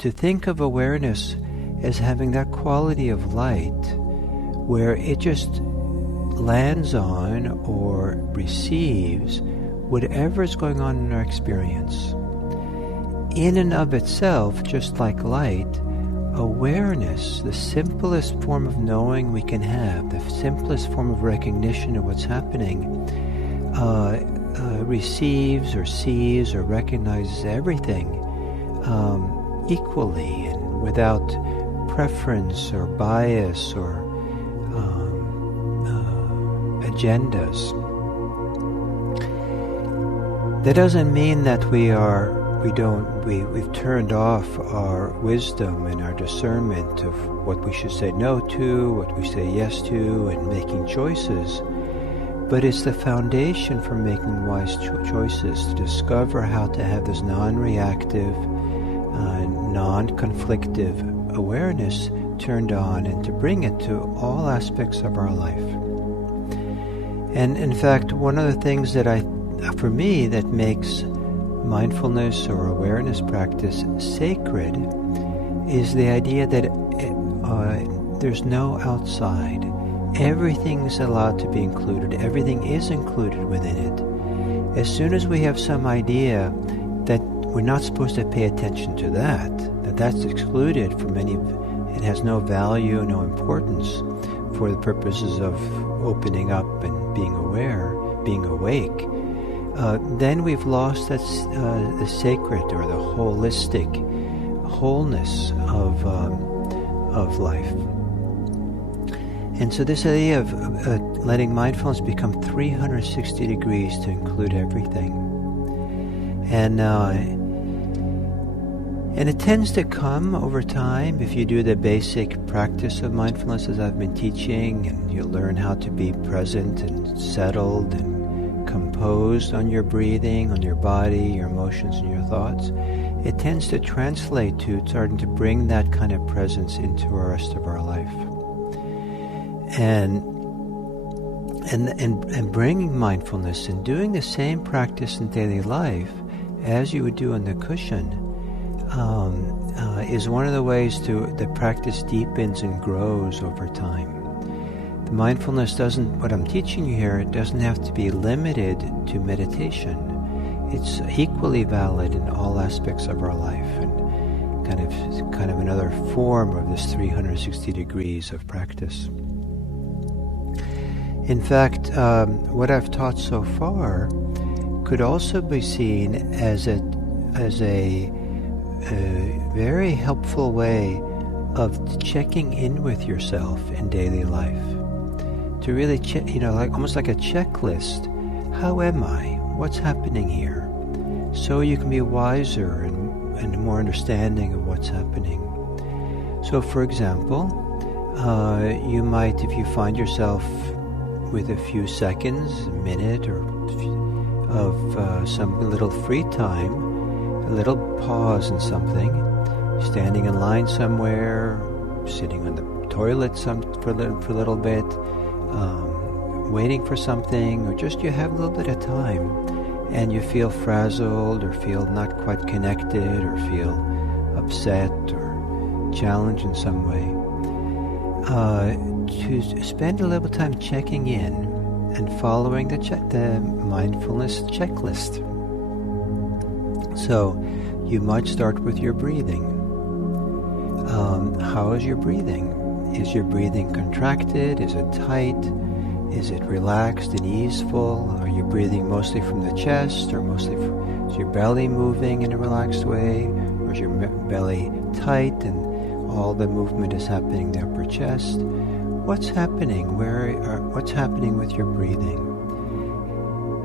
to think of awareness as having that quality of light where it just lands on or receives whatever is going on in our experience. In and of itself, just like light, awareness, the simplest form of knowing we can have, the simplest form of recognition of what's happening, receives or sees or recognizes everything equally and without preference or bias or agendas. That doesn't mean that we've turned off our wisdom and our discernment of what we should say no to, what we say yes to, and making choices. But it's the foundation for making wise choices, to discover how to have this non-reactive, non-conflictive awareness turned on and to bring it to all aspects of our life. And in fact, one of the things that for me, that makes mindfulness or awareness practice sacred is the idea that there's no outside. Everything's allowed to be included. Everything is included within it. As soon as we have some idea that we're not supposed to pay attention to that's excluded from it has no value, no importance for the purposes of opening up and being aware, being awake, then we've lost the sacred or the holistic wholeness of life. And so this idea of letting mindfulness become 360 degrees to include everything. And it tends to come over time if you do the basic practice of mindfulness as I've been teaching, and you learn how to be present and settled and composed on your breathing, on your body, your emotions, and your thoughts. It tends to translate to starting to bring that kind of presence into the rest of our life. And bringing mindfulness and doing the same practice in daily life as you would do on the cushion is one of the ways the practice deepens and grows over time. The mindfulness what I'm teaching you here, it doesn't have to be limited to meditation. It's equally valid in all aspects of our life, and kind of another form of this 360 degrees of practice. In fact, what I've taught so far could also be seen as a very helpful way of checking in with yourself in daily life. To really check, almost like a checklist. How am I? What's happening here? So you can be wiser and more understanding of what's happening. So, for example, you might, if you find yourself with a few seconds, a minute, or of some little free time, a little pause in something, standing in line somewhere, sitting on the toilet for a little bit, waiting for something, or just you have a little bit of time and you feel frazzled or feel not quite connected or feel upset or challenged in some way, to spend a little time checking in and following the mindfulness checklist. So you might start with your breathing. How is your breathing? Is your breathing contracted? Is it tight? Is it relaxed and easeful? Are you breathing mostly from the chest, or is your belly moving in a relaxed way? Or is your belly tight and all the movement is happening in the upper chest? What's happening? What's happening with your breathing?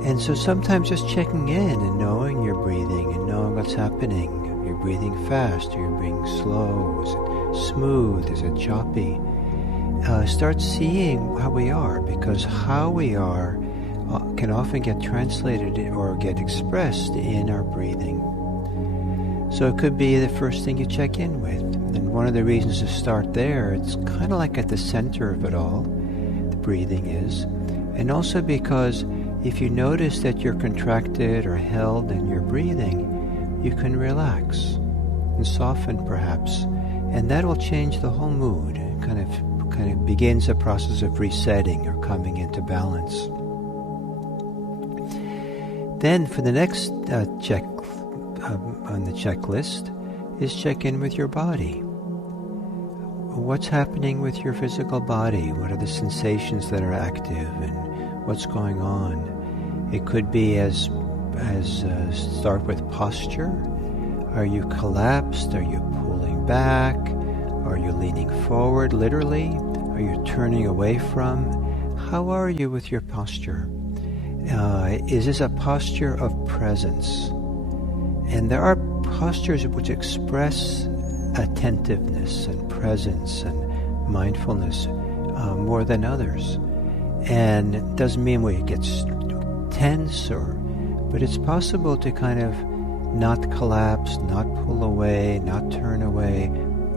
And so sometimes just checking in and knowing your breathing and knowing what's happening. You're breathing fast, or you're breathing slow. Is it smooth? Is it choppy? Start seeing how we are, because how we are can often get translated or get expressed in our breathing. So it could be the first thing you check in with. And one of the reasons to start there, it's kind of like at the center of it all, the breathing is. And also because if you notice that you're contracted or held in your breathing, you can relax. and soften perhaps, and that will change the whole mood. It kind of begins a process of resetting or coming into balance. Then for the next check on the checklist is check in with your body. What's happening with your physical body? What are the sensations that are active and what's going on? It could be as start with posture. Are you collapsed? Are you pulling back? Are you leaning forward literally? Are you turning away from? How are you with your posture? Is this a posture of presence? And there are postures which express attentiveness and presence and mindfulness more than others. And it doesn't mean we get tense, but it's possible to kind of not collapse, not pull away, not turn away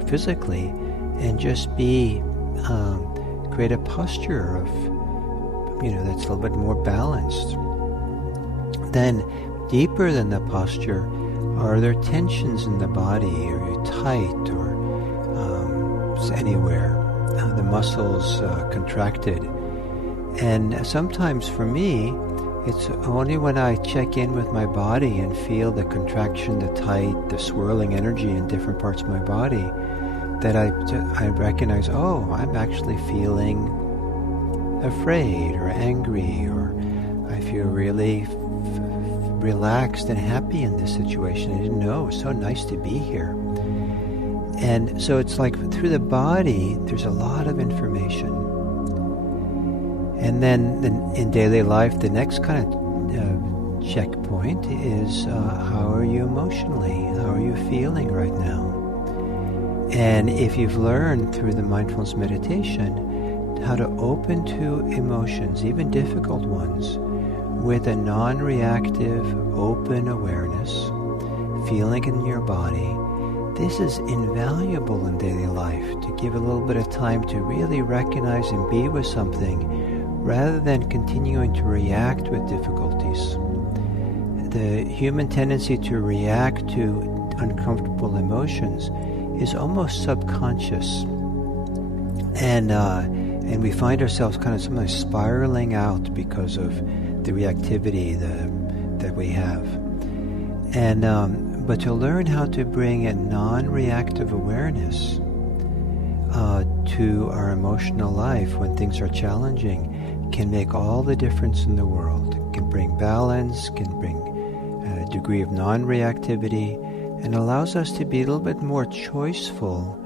physically, and just create a posture of, that's a little bit more balanced. Then, deeper than the posture, are there tensions in the body? Are you tight or anywhere? The muscles contracted? And sometimes for me, it's only when I check in with my body and feel the contraction, the tight, the swirling energy in different parts of my body that I recognize, I'm actually feeling afraid or angry, or I feel really relaxed and happy in this situation. I didn't know. It was so nice to be here. And so it's like through the body, there's a lot of information. And then in daily life, the next kind of checkpoint is how are you emotionally? How are you feeling right now? And if you've learned through the mindfulness meditation how to open to emotions, even difficult ones, with a non-reactive, open awareness, feeling in your body, this is invaluable in daily life, to give a little bit of time to really recognize and be with something rather than continuing to react with difficulties. The human tendency to react to uncomfortable emotions is almost subconscious. And we find ourselves kind of sometimes spiraling out because of the reactivity that we have. But to learn how to bring a non-reactive awareness to our emotional life when things are challenging can make all the difference in the world. It can bring balance, can bring a degree of non-reactivity, and allows us to be a little bit more choiceful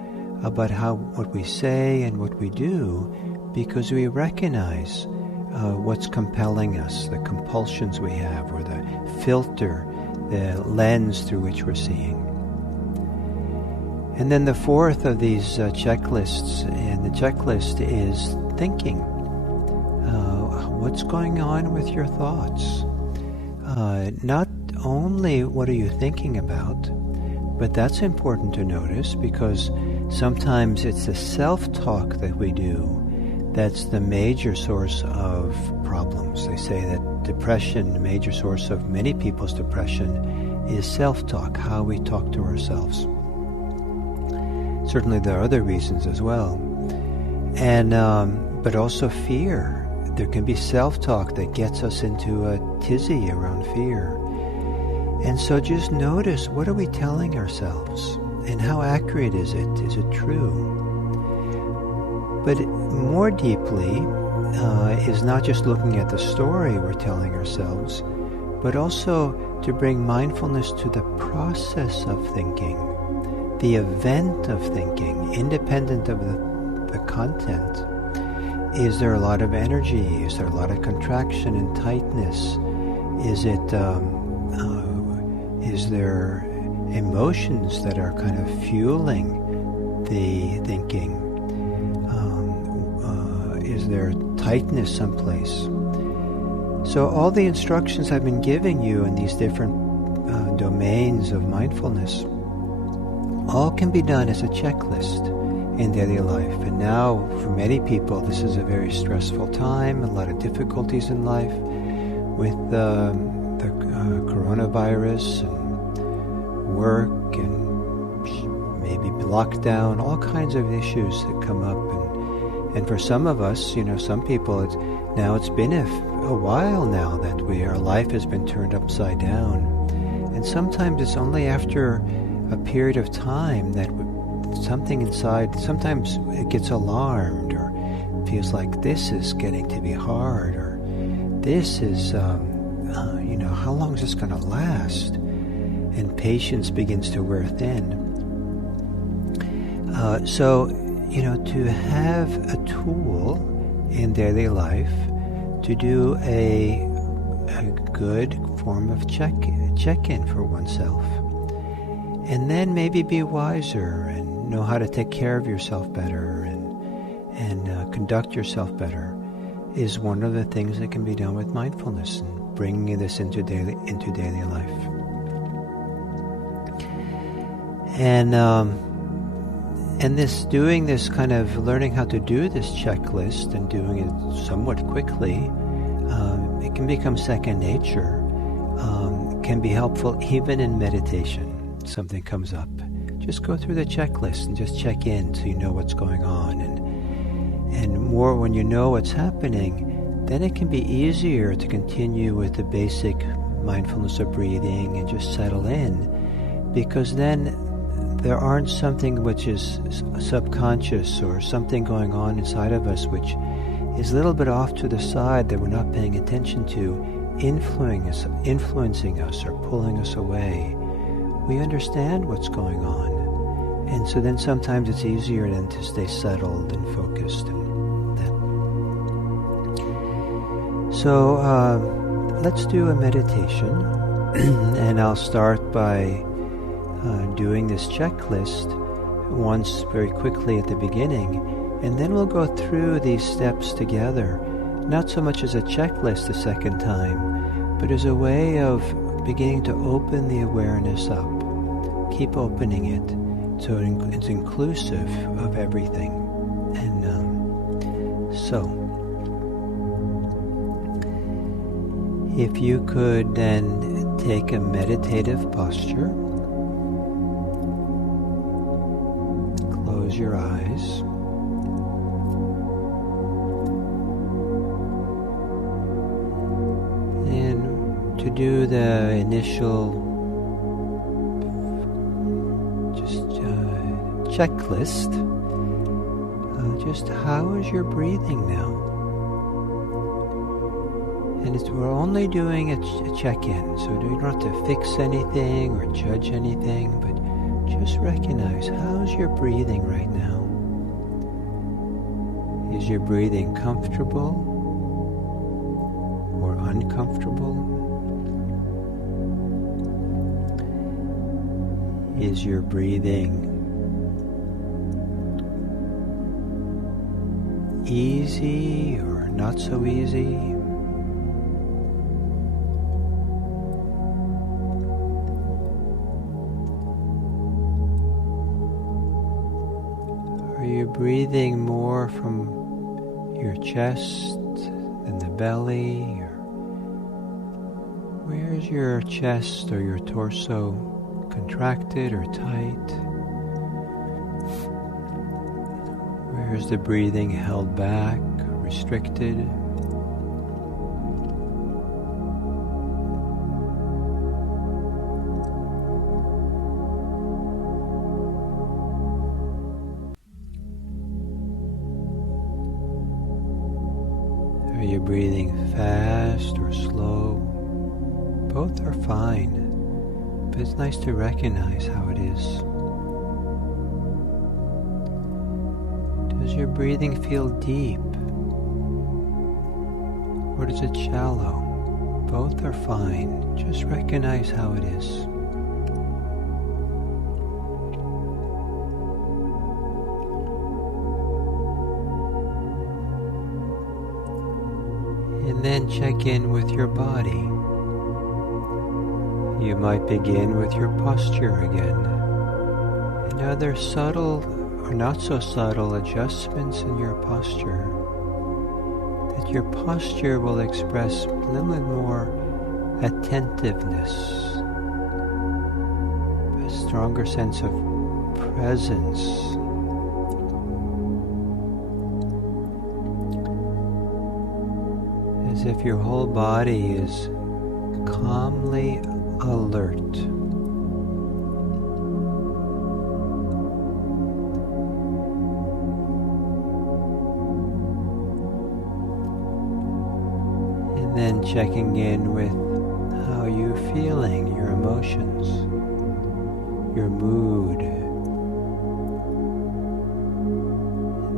about what we say and what we do, because we recognize what's compelling us, the compulsions we have, or the filter, the lens through which we're seeing. And then the fourth of these checklists, and the checklist is thinking. What's going on with your thoughts? Not only what are you thinking about, but that's important to notice, because sometimes it's the self-talk that we do that's the major source of problems. They say that depression, the major source of many people's depression, is self-talk, how we talk to ourselves. Certainly there are other reasons as well. And but also fear. There can be self-talk that gets us into a tizzy around fear. And so just notice, what are we telling ourselves? And how accurate is it? Is it true? But more deeply is not just looking at the story we're telling ourselves, but also to bring mindfulness to the process of thinking, the event of thinking, independent of the content. Is there a lot of energy? Is there a lot of contraction and tightness? Is there emotions that are kind of fueling the thinking? Is there tightness someplace? So all the instructions I've been giving you in these different domains of mindfulness all can be done as a checklist in daily life. And now, for many people, this is a very stressful time, a lot of difficulties in life with the coronavirus and work and lockdown, all kinds of issues that come up. And for some of us, some people, it's been a while now that our life has been turned upside down. And sometimes it's only after a period of time that something inside, sometimes it gets alarmed or feels like this is getting to be hard, or this is, how long is this going to last? And patience begins to wear thin. To have a tool in daily life to do a good form of check-in for oneself. And then maybe be wiser and know how to take care of yourself better and conduct yourself better is one of the things that can be done with mindfulness and bringing this into daily life. And doing this kind of learning how to do this checklist and doing it somewhat quickly, it can become second nature. Can be helpful even in meditation. Something comes up, just go through the checklist and just check in so you know what's going on. And more when you know what's happening, then it can be easier to continue with the basic mindfulness of breathing and just settle in, because then there aren't something which is subconscious or something going on inside of us which is a little bit off to the side that we're not paying attention to, influencing us or pulling us away. We understand what's going on. And so then sometimes it's easier then to stay settled and focused. So let's do a meditation. And I'll start by doing this checklist once very quickly at the beginning, and then we'll go through these steps together, not so much as a checklist the second time, but as a way of beginning to open the awareness up, keep opening it so it's inclusive of everything. And so if you could then take a meditative posture, close your eyes. And to do the initial checklist, just how is your breathing now? And we're only doing a check-in, so you don't have to fix anything or judge anything, but just recognize, how's your breathing right now? Is your breathing comfortable or uncomfortable? Is your breathing easy or not so easy? Are you breathing more from your chest than the belly? Or where's your chest or your torso contracted or tight? Where's the breathing held back, restricted? Are you breathing fast or slow? Both are fine, but it's nice to recognize how it is. Does your breathing feel deep? Or is it shallow? Both are fine. Just recognize how it is. And then check in with your body. You might begin with your posture again. And other subtle or not so subtle adjustments in your posture, that your posture will express a little bit more attentiveness, a stronger sense of presence. As if your whole body is calmly alert. And then checking in with how you're feeling, your emotions, your mood,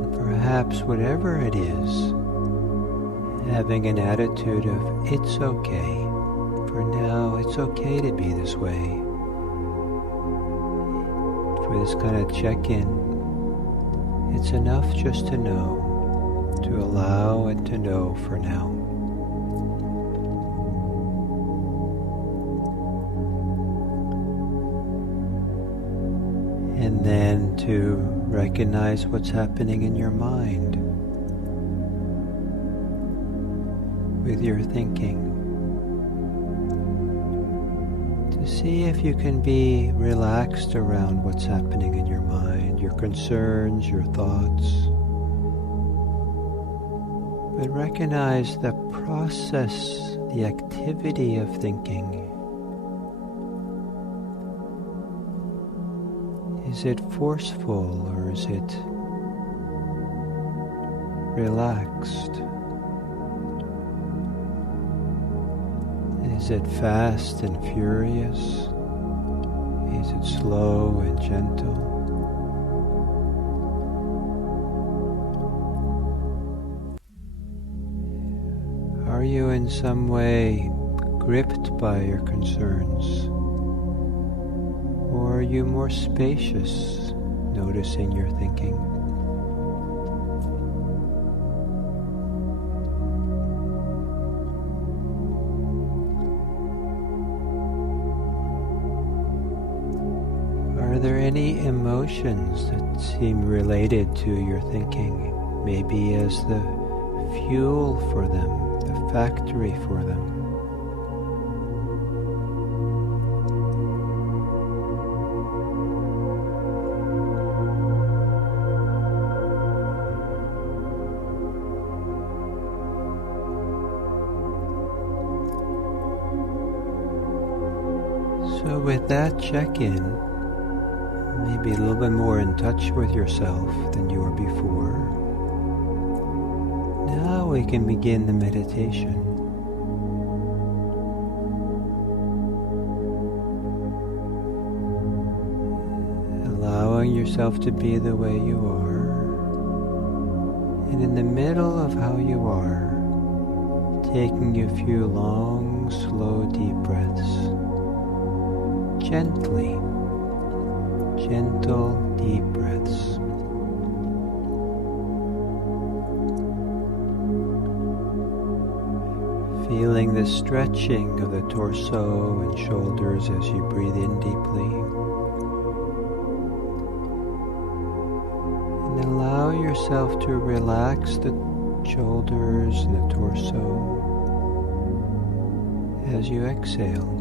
and perhaps whatever it is, having an attitude of it's okay. For now, it's okay to be this way. For this kind of check-in, it's enough just to know, to allow and to know for now. And then to recognize what's happening in your mind with your thinking. To see if you can be relaxed around what's happening in your mind, your concerns, your thoughts. But recognize the process, the activity of thinking. Is it forceful or is it relaxed? Is it fast and furious? Is it slow and gentle? Are you in some way gripped by your concerns? Or are you more spacious, noticing your thinking? Are there any emotions that seem related to your thinking, maybe as the fuel for them, the factory for them? So with that check-in, maybe a little bit more in touch with yourself than you were before. Now we can begin the meditation. Allowing yourself to be the way you are. And in the middle of how you are, taking a few long, slow, deep breaths. Gently. Gentle, deep breaths. Feeling the stretching of the torso and shoulders as you breathe in deeply. And allow yourself to relax the shoulders and the torso as you exhale.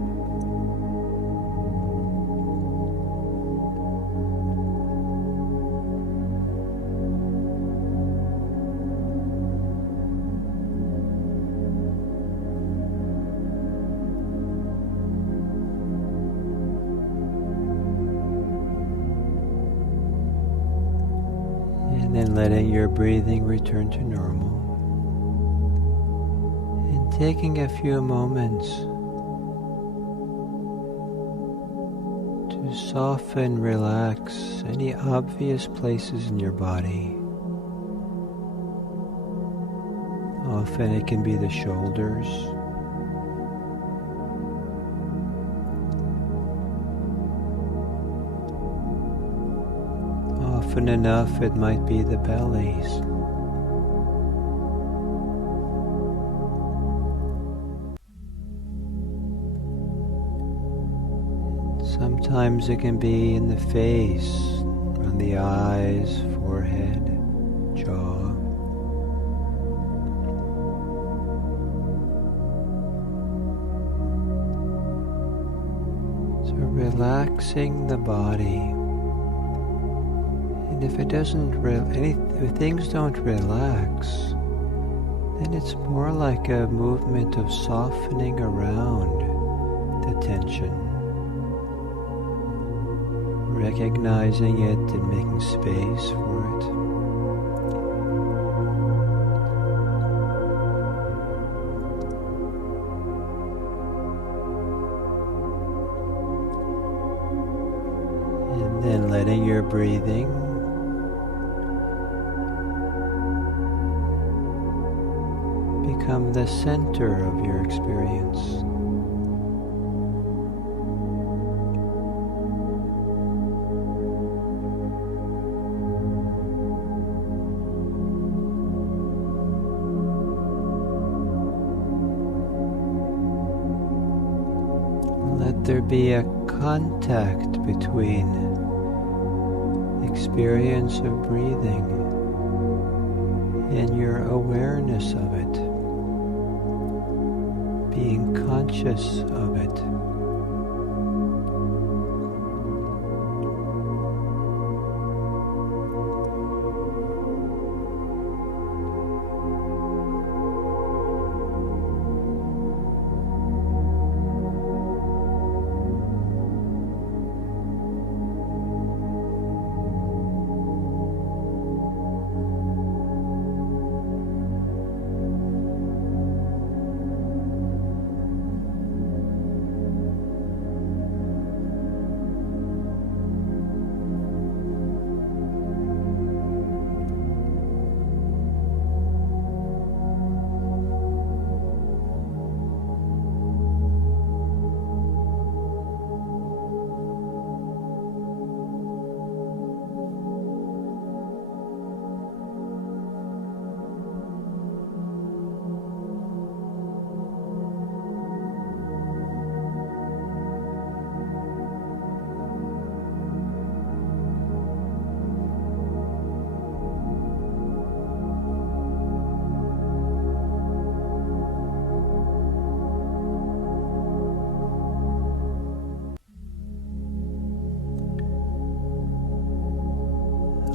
And then letting your breathing return to normal. And taking a few moments to soften, relax any obvious places in your body. Often it can be the shoulders. Often enough, it might be the bellies. Sometimes it can be in the face, around the eyes, forehead, jaw. So relaxing the body. if it doesn't if things don't relax, then it's more like a movement of softening around the tension, recognizing it and making space for it. And then letting your breathing become the center of your experience. Let there be a contact between experience of breathing and your awareness of it, being conscious of it.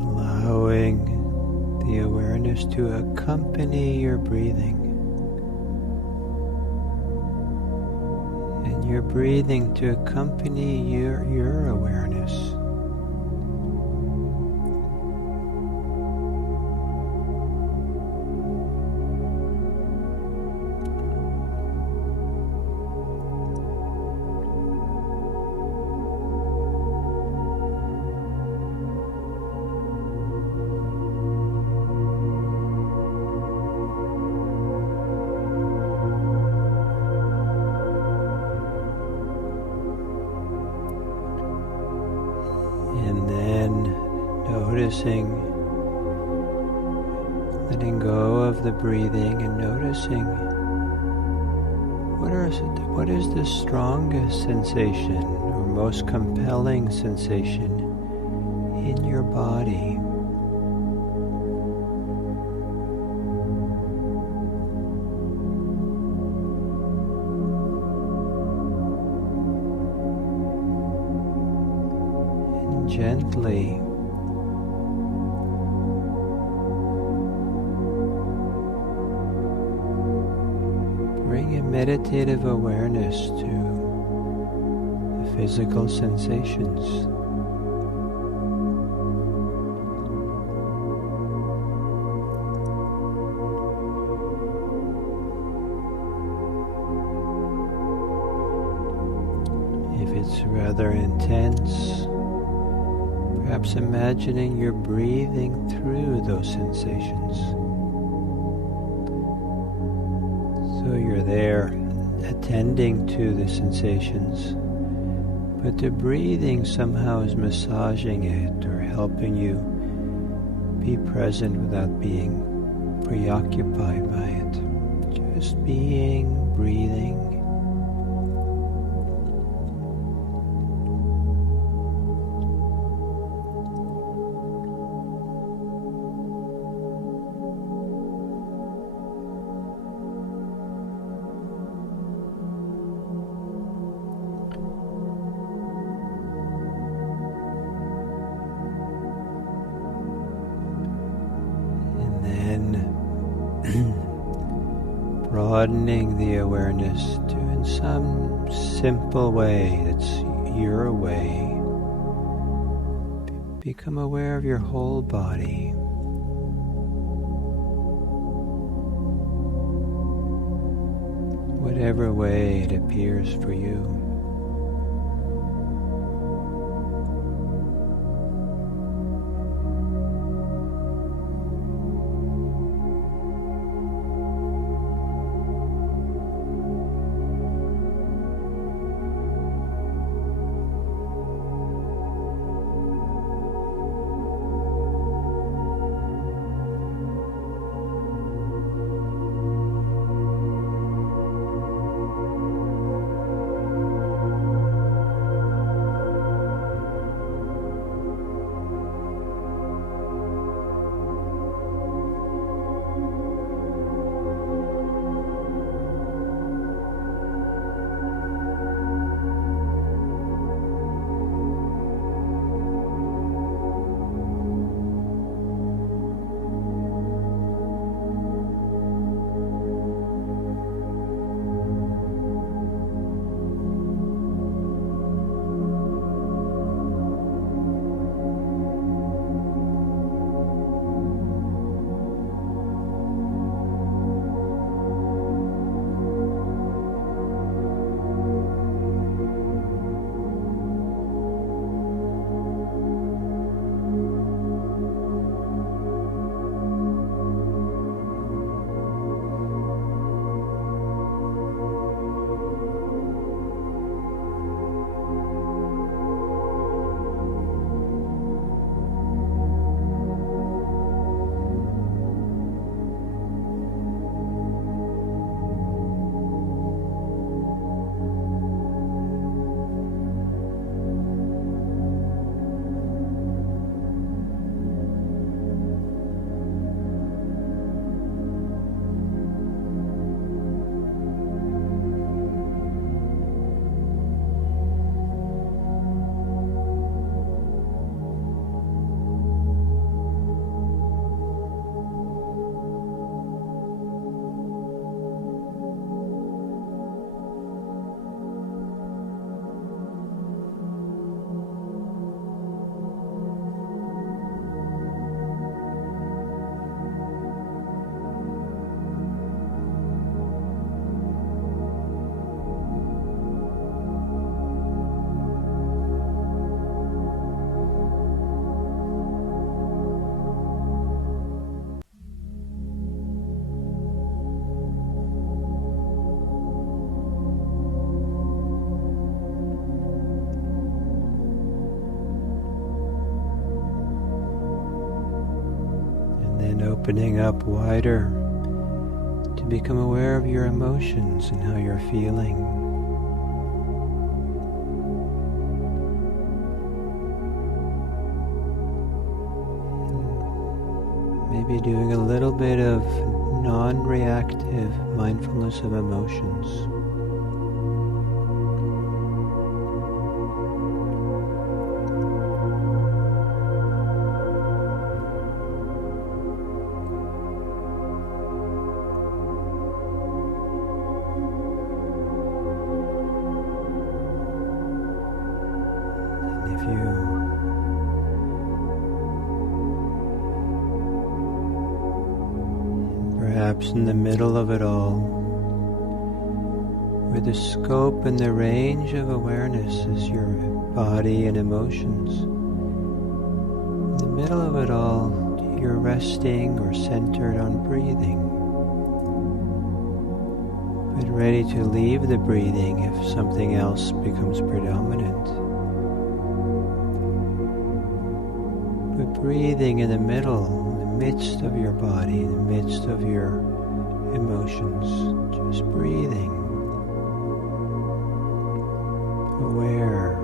Allowing the awareness to accompany your breathing, and your breathing to accompany your awareness. And then noticing, letting go of the breathing and noticing what is the strongest sensation or most compelling sensation in your body. Gently bring a meditative awareness to the physical sensations. If it's rather intense, perhaps imagining you're breathing through those sensations. So you're there attending to the sensations, but the breathing somehow is massaging it or helping you be present without being preoccupied by it. Just being, breathing. broadening the awareness to, in some simple way that's your way, become aware of your whole body. Whatever way it appears for you. Opening up wider to become aware of your emotions and how you're feeling. Maybe doing a little bit of non-reactive mindfulness of emotions. Perhaps in the middle of it all, where the scope and the range of awareness is your body and emotions. In the middle of it all, you're resting or centered on breathing, but ready to leave the breathing if something else becomes predominant. But breathing in the middle, midst of your body, in the midst of your emotions, just breathing, aware.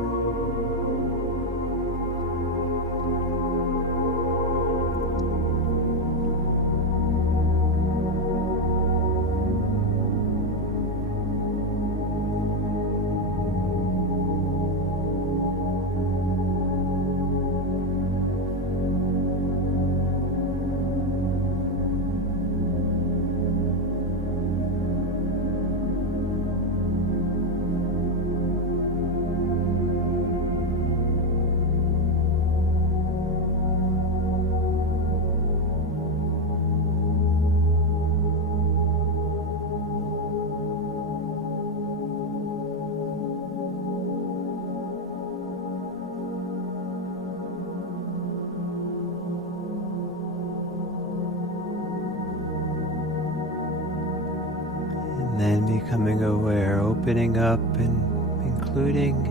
And then becoming aware, opening up and including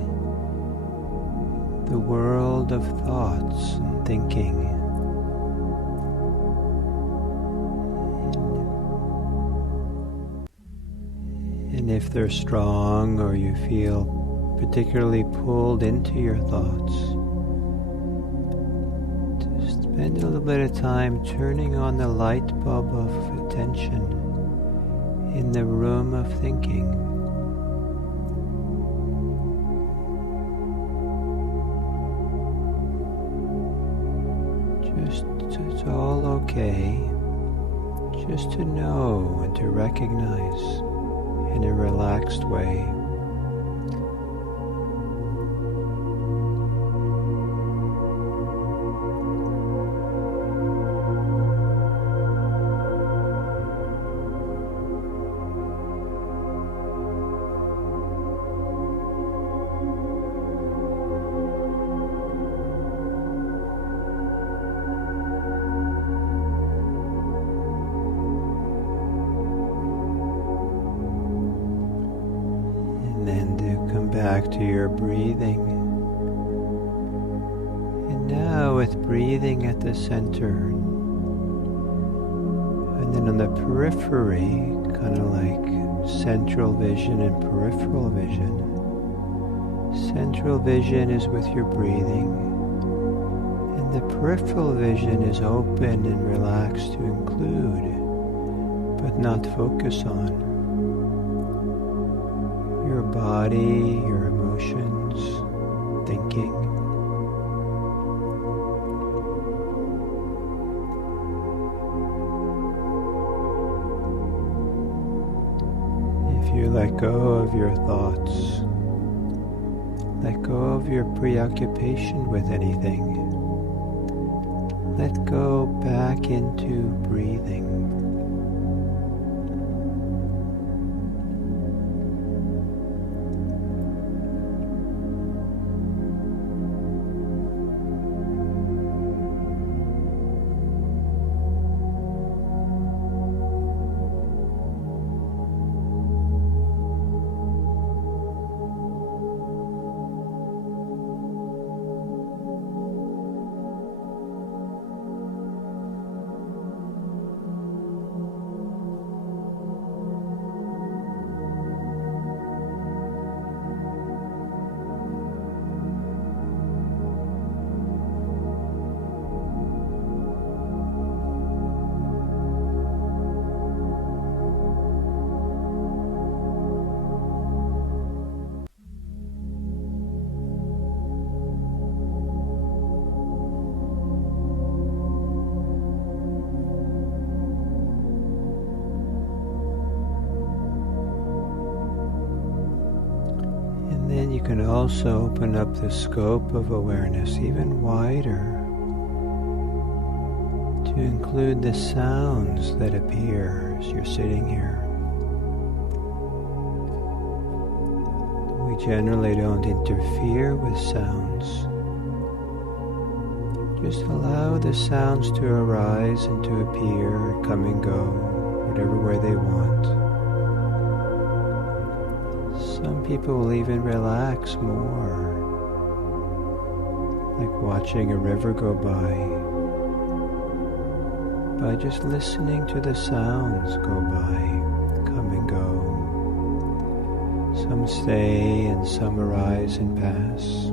the world of thoughts and thinking. And if they're strong or you feel particularly pulled into your thoughts, to spend a little bit of time turning on the light bulb of attention in the room of thinking. It's all okay, just to know and to recognize in a relaxed way. Back to your breathing. And now with breathing at the center, and then on the periphery, kind of like central vision and peripheral vision. Central vision is with your breathing, and the peripheral vision is open and relaxed to include, but not focus on your body, your emotions, thinking. If you let go of your thoughts, let go of your preoccupation with anything, let go back into breathing. Then you can also open up the scope of awareness even wider to include the sounds that appear as you're sitting here. We generally don't interfere with sounds. Just allow the sounds to arise and to appear and come and go, whatever way they want. Some people will even relax more, like watching a river go by just listening to the sounds go by, come and go. Some stay and some arise and pass.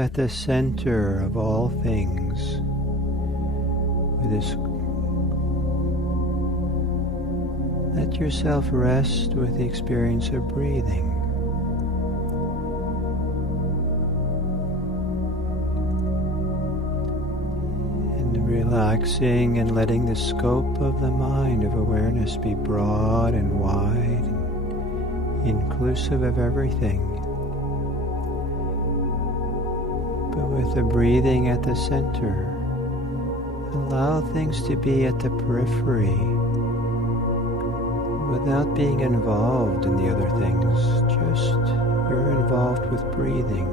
at the center of all things, with this, let yourself rest with the experience of breathing. And relaxing and letting the scope of the mind of awareness be broad and wide and inclusive of everything. But with the breathing at the center, allow things to be at the periphery without being involved in the other things. Just you're involved with breathing.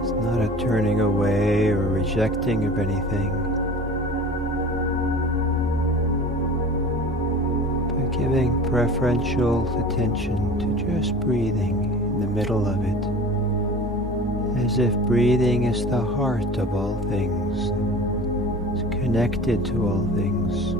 It's not a turning away or rejecting of anything, but giving preferential attention to just breathing in the middle of it, as if breathing is the heart of all things. It's connected to all things.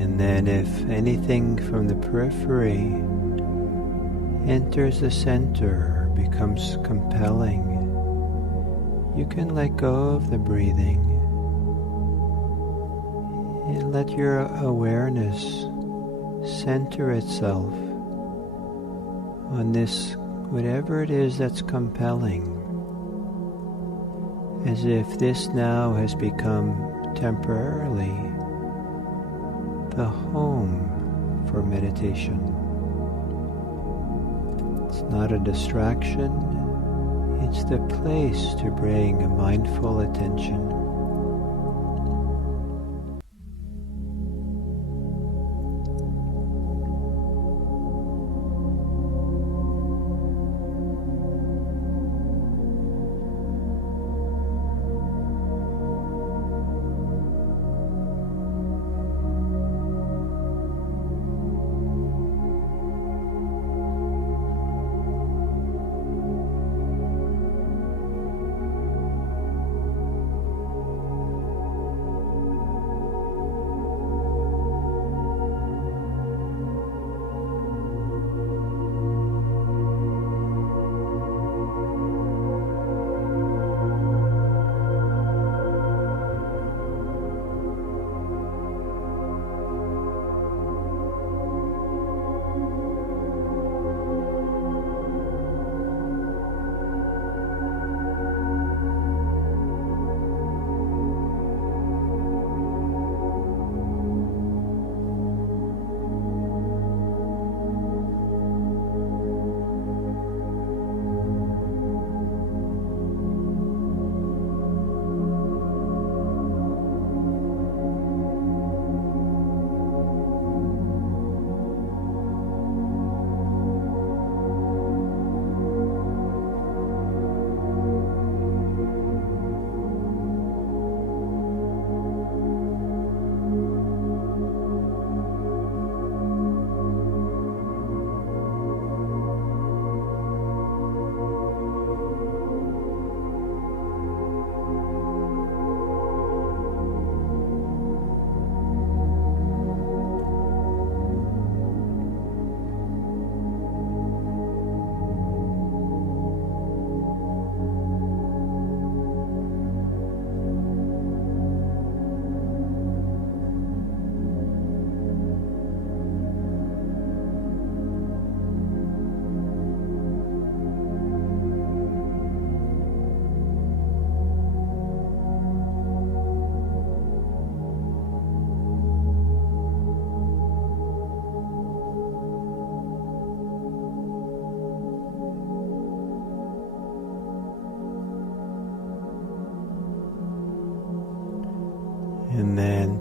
And then if anything from the periphery enters the center, becomes compelling, you can let go of the breathing and let your awareness center itself on this, whatever it is that's compelling, as if this now has become temporarily the home for meditation. It's not a distraction, it's the place to bring a mindful attention.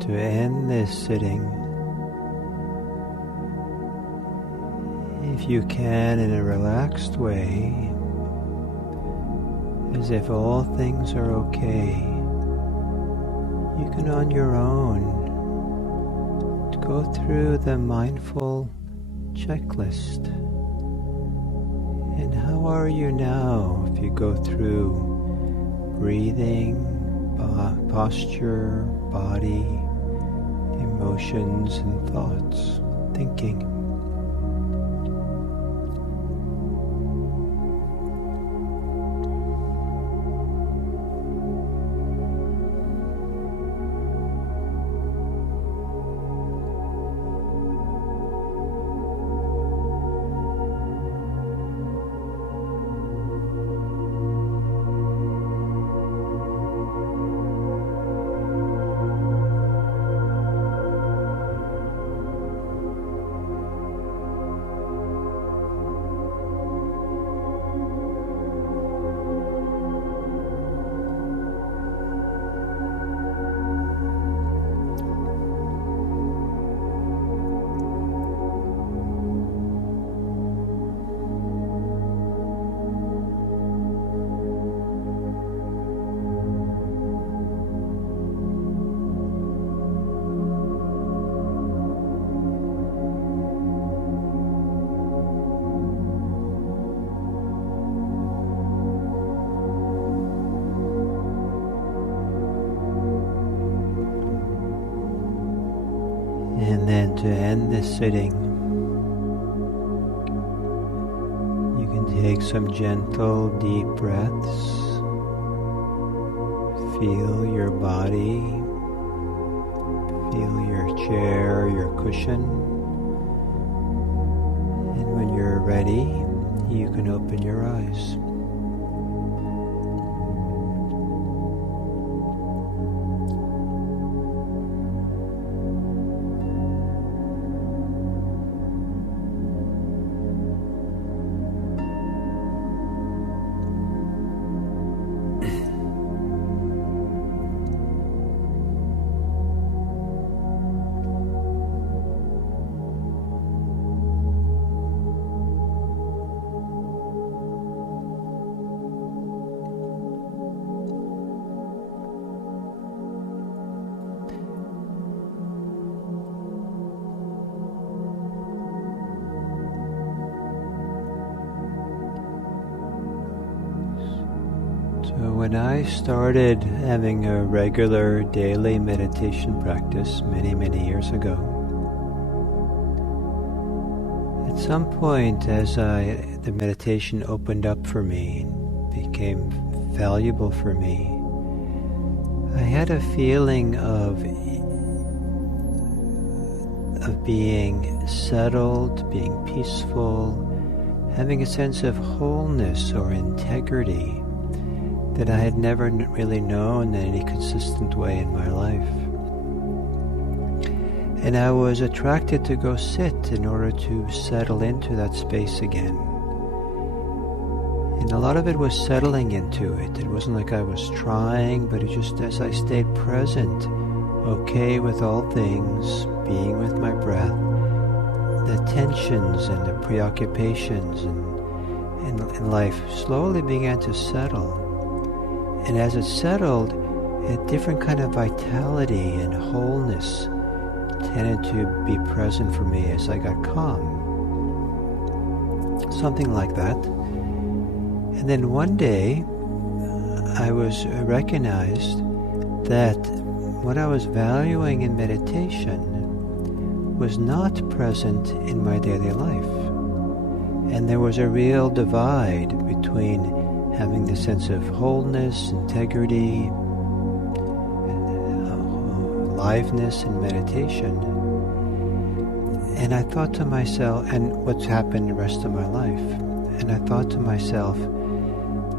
to end this sitting, if you can, in a relaxed way, as if all things are okay, you can on your own go through the mindful checklist. And how are you now if you go through breathing, posture, body, emotions and thoughts, thinking? And then to end this sitting, you can take some gentle, deep breaths. Feel your body, feel your chair, your cushion. And when you're ready, you can open your eyes. So when I started having a regular daily meditation practice many years ago, at some point as the meditation opened up for me and became valuable for me, I had a feeling of being settled, being peaceful, having a sense of wholeness or integrity that I had never really known in any consistent way in my life. And I was attracted to go sit in order to settle into that space again. And a lot of it was settling into it. It wasn't like I was trying, but it just as I stayed present, okay with all things, being with my breath, the tensions and the preoccupations in life slowly began to settle. And as it settled, a different kind of vitality and wholeness tended to be present for me as I got calm. Something like that. And then one day, I recognized that what I was valuing in meditation was not present in my daily life. And there was a real divide between having the sense of wholeness, integrity, aliveness in meditation. And I thought to myself, and what's happened the rest of my life, and I thought to myself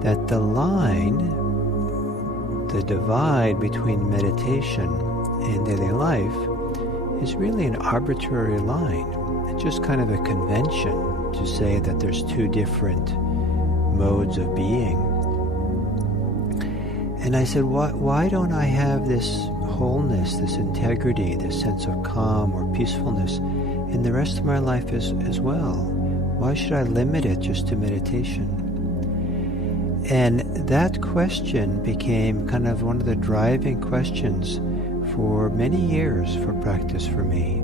that the divide between meditation and daily life is really an arbitrary line. It's just kind of a convention to say that there's two different modes of being. And I said, why don't I have this wholeness, this integrity, this sense of calm or peacefulness in the rest of my life as well? Why should I limit it just to meditation? And that question became kind of one of the driving questions for many years for practice for me,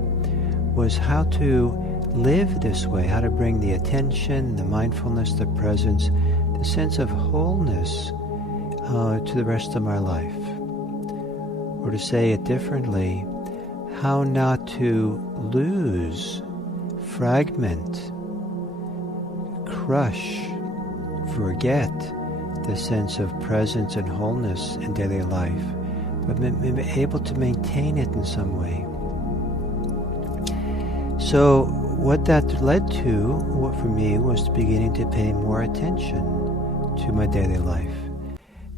was how to live this way, how to bring the attention, the mindfulness, the presence, the sense of wholeness to the rest of my life. Or to say it differently, how not to lose, fragment, crush, forget the sense of presence and wholeness in daily life, but be able to maintain it in some way. So what that led to, for me, was beginning to pay more attention to my daily life,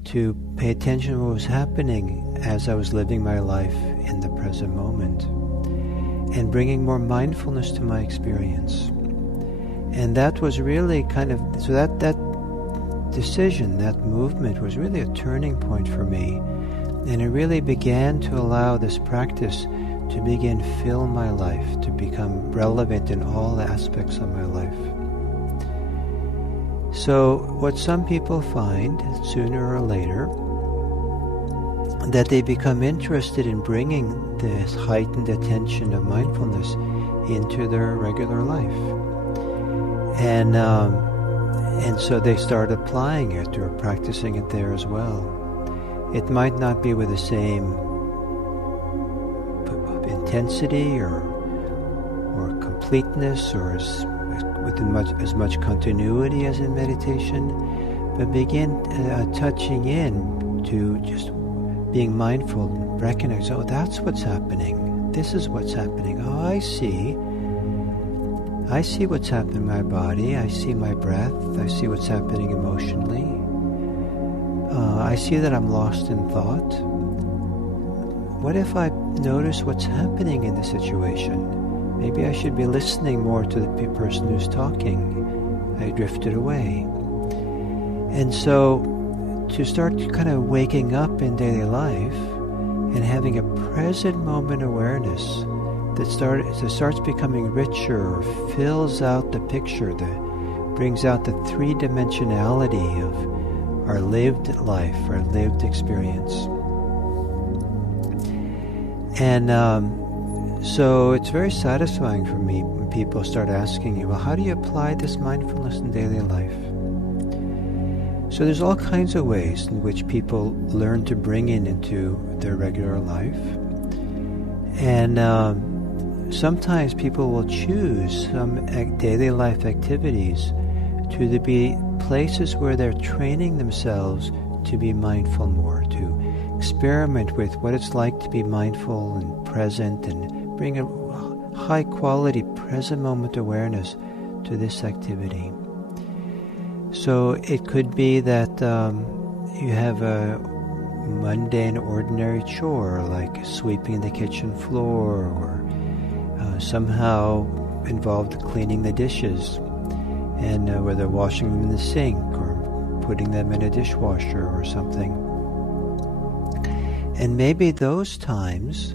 to pay attention to what was happening as I was living my life in the present moment, and bringing more mindfulness to my experience. And that was really kind of, so that decision, that movement was really a turning point for me. And it really began to allow this practice to begin to fill my life, to become relevant in all aspects of my life. So what some people find, sooner or later, that they become interested in bringing this heightened attention of mindfulness into their regular life. And so they start applying it or practicing it there as well. It might not be with the same intensity or completeness or with as much continuity as in meditation, but begin touching in to just being mindful, recognize, oh, that's what's happening. This is what's happening. Oh, I see what's happening in my body. I see my breath. I see what's happening emotionally. I see that I'm lost in thought. What if I notice what's happening in the situation? Maybe I should be listening more to the person who's talking. I drifted away. And so to start kind of waking up in daily life and having a present moment awareness that starts becoming richer, fills out the picture, brings out the three-dimensionality of our lived life, our lived experience. And so it's very satisfying for me when people start asking you, well, how do you apply this mindfulness in daily life? So there's all kinds of ways in which people learn to bring it into their regular life. And sometimes people will choose some daily life activities to be places where they're training themselves to be mindful more, to experiment with what it's like to be mindful and present and bring a high quality present moment awareness to this activity. So it could be that you have a mundane, ordinary chore like sweeping the kitchen floor or somehow involved cleaning the dishes, and whether washing them in the sink or putting them in a dishwasher or something. And maybe those times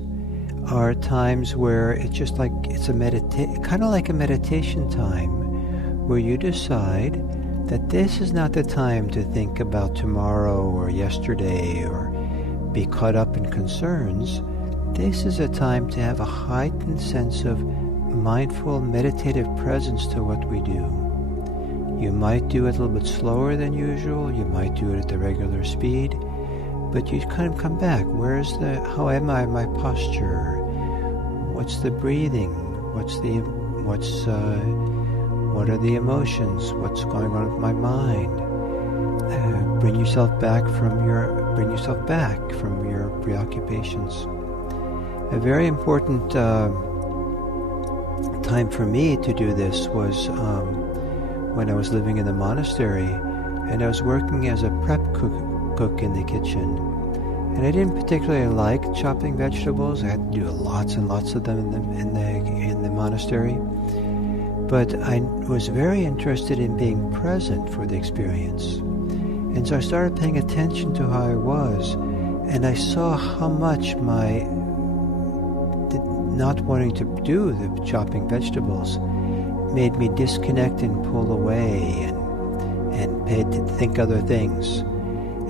are times where it's just like it's kind of like a meditation time, where you decide that this is not the time to think about tomorrow or yesterday or be caught up in concerns. This is a time to have a heightened sense of mindful, meditative presence to what we do. You might do it a little bit slower than usual. You might do it at the regular speed. But you kind of come back. How am I in my posture? What's the breathing? What are the emotions? What's going on with my mind? Bring yourself back from your preoccupations. A very important time for me to do this was when I was living in the monastery, and I was working as a prep cook in the kitchen. And I didn't particularly like chopping vegetables. I had to do lots and lots of them in the monastery. But I was very interested in being present for the experience. And so I started paying attention to how I was, And I saw how much my not wanting to do the chopping vegetables made me disconnect and pull away and think other things.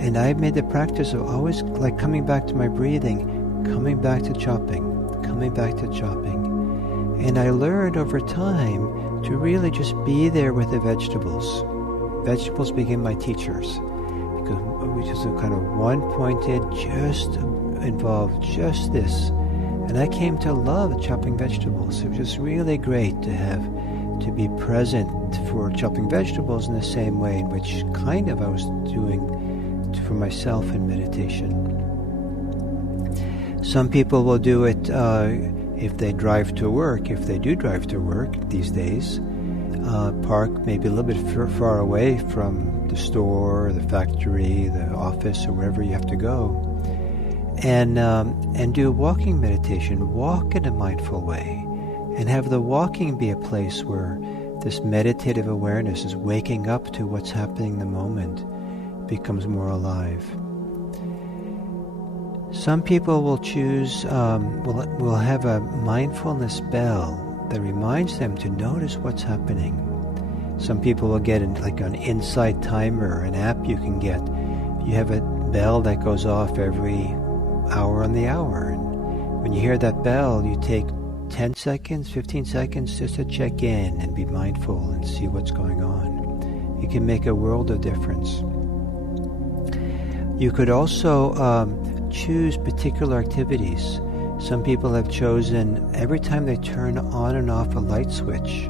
And I made the practice of always like coming back to my breathing, coming back to chopping. And I learned over time to really just be there with the vegetables. Vegetables became my teachers, because we just kind of one-pointed, just involved just this. And I came to love chopping vegetables. It was just really great to be present for chopping vegetables in the same way in which kind of I was doing for myself in meditation. Some people will do it if they drive to work. If they do drive to work these days, park maybe a little bit far away from the store, the factory, the office, or wherever you have to go, and do walking meditation. Walk in a mindful way, and have the walking be a place where this meditative awareness is waking up to what's happening in the moment, becomes more alive. Some people will choose, will have a mindfulness bell that reminds them to notice what's happening. Some people will get like an Insight timer, an app you can get. You have a bell that goes off every hour on the hour. And when you hear that bell, you take 10 seconds, 15 seconds just to check in and be mindful and see what's going on. It can make a world of difference. You could also choose particular activities. Some people have chosen every time they turn on and off a light switch,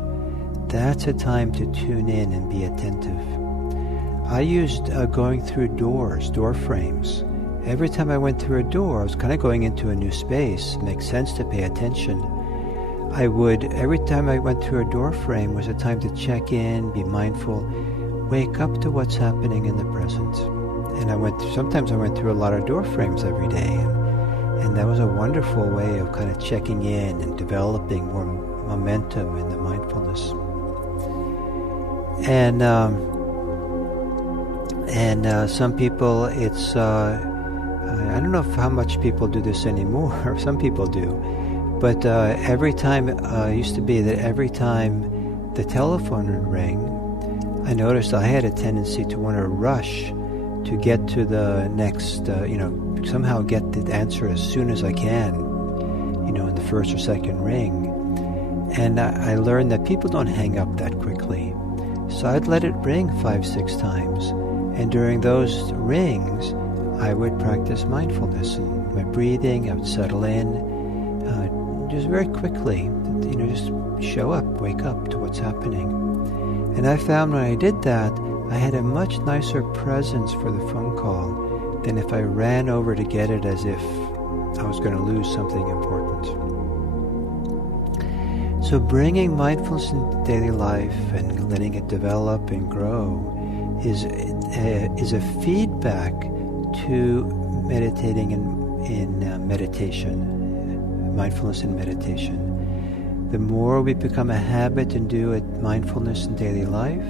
that's a time to tune in and be attentive. I used going through door frames. Every time I went through a door, I was kind of going into a new space. It makes sense to pay attention. Every time I went through a door frame was a time to check in, be mindful, wake up to what's happening in the present. And sometimes I went through a lot of door frames every day, and that was a wonderful way of kind of checking in and developing more momentum in the mindfulness. And some people, it's I don't know how much people do this anymore. Some people do, but every time it used to be that every time the telephone would ring, I noticed I had a tendency to want to rush to get to the next, somehow get the answer as soon as I can, in the first or second ring. And I learned that people don't hang up that quickly. So I'd let it ring 5-6 times. And during those rings, I would practice mindfulness and my breathing. I would settle in, just very quickly, just show up, wake up to what's happening. And I found when I did that, I had a much nicer presence for the phone call than if I ran over to get it as if I was going to lose something important. So bringing mindfulness into daily life and letting it develop and grow is a feedback to meditating in meditation, mindfulness in meditation. The more we become a habit and do it mindfulness in daily life,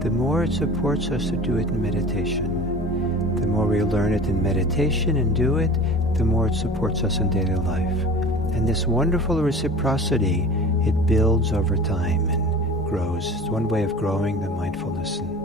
the more it supports us to do it in meditation. The more we learn it in meditation and do it, the more it supports us in daily life. And this wonderful reciprocity, it builds over time and grows. It's one way of growing the mindfulness and